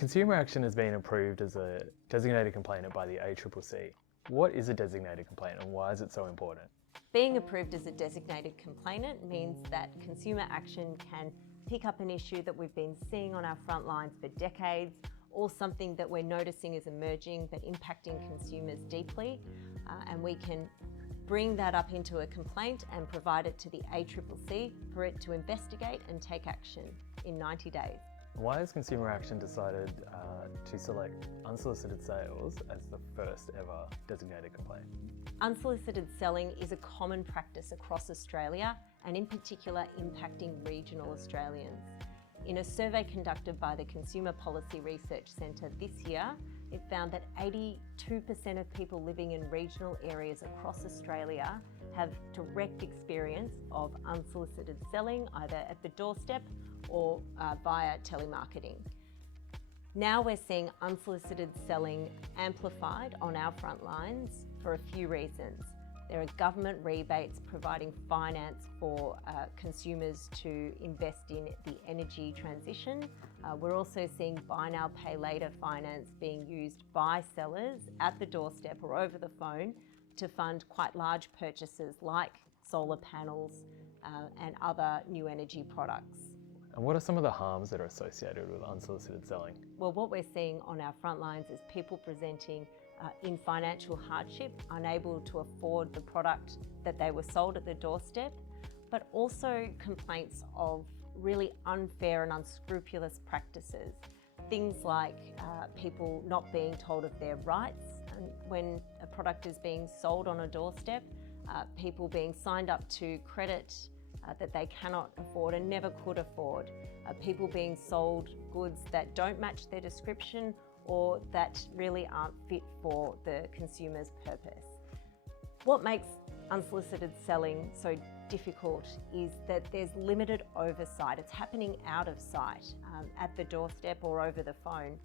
Consumer Action has been approved as a designated complainant by the ACCC. What is a designated complainant and why is it so important? Being approved as a designated complainant means that Consumer Action can pick up an issue that we've been seeing on our front lines for decades, or something that we're noticing is emerging but impacting consumers deeply, and we can bring that up into a complaint and provide it to the ACCC for it to investigate and take action in 90 days. Why has Consumer Action decided to select unsolicited sales as the first ever designated complaint? Unsolicited selling is a common practice across Australia and in particular impacting regional Australians. In a survey conducted by the Consumer Policy Research Centre this year, it found that 82% of people living in regional areas across Australia have direct experience of unsolicited selling, either at the doorstep or via telemarketing. Now we're seeing unsolicited selling amplified on our front lines for a few reasons. There are government rebates providing finance for consumers to invest in the energy transition. We're also seeing buy now, pay later finance being used by sellers at the doorstep or over the phone to fund quite large purchases like solar panels and other new energy products. And what are some of the harms that are associated with unsolicited selling? Well, what we're seeing on our front lines is people presenting in financial hardship, unable to afford the product that they were sold at the doorstep, but also complaints of really unfair and unscrupulous practices. Things like people not being told of their rights and when a product is being sold on a doorstep, people being signed up to credit that they cannot afford and never could afford, people being sold goods that don't match their description or that really aren't fit for the consumer's purpose. What makes unsolicited selling so difficult is that there's limited oversight. It's happening out of sight, at the doorstep or over the phone.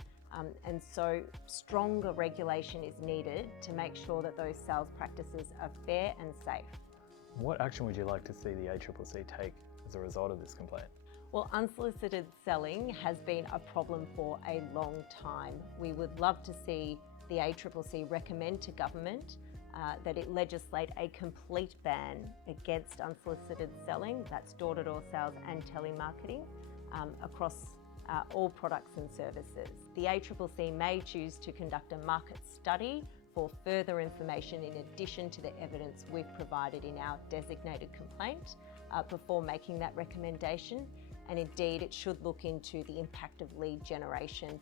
And so stronger regulation is needed to make sure that those sales practices are fair and safe. What action would you like to see the ACCC take as a result of this complaint? Well, unsolicited selling has been a problem for a long time. We would love to see the ACCC recommend to government that it legislate a complete ban against unsolicited selling, that's door-to-door sales and telemarketing, across all products and services. The ACCC may choose to conduct a market study for further information in addition to the evidence we've provided in our designated complaint before making that recommendation. And indeed, it should look into the impact of lead generation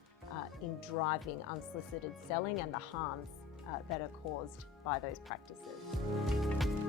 in driving unsolicited selling and the harms that are caused by those practices.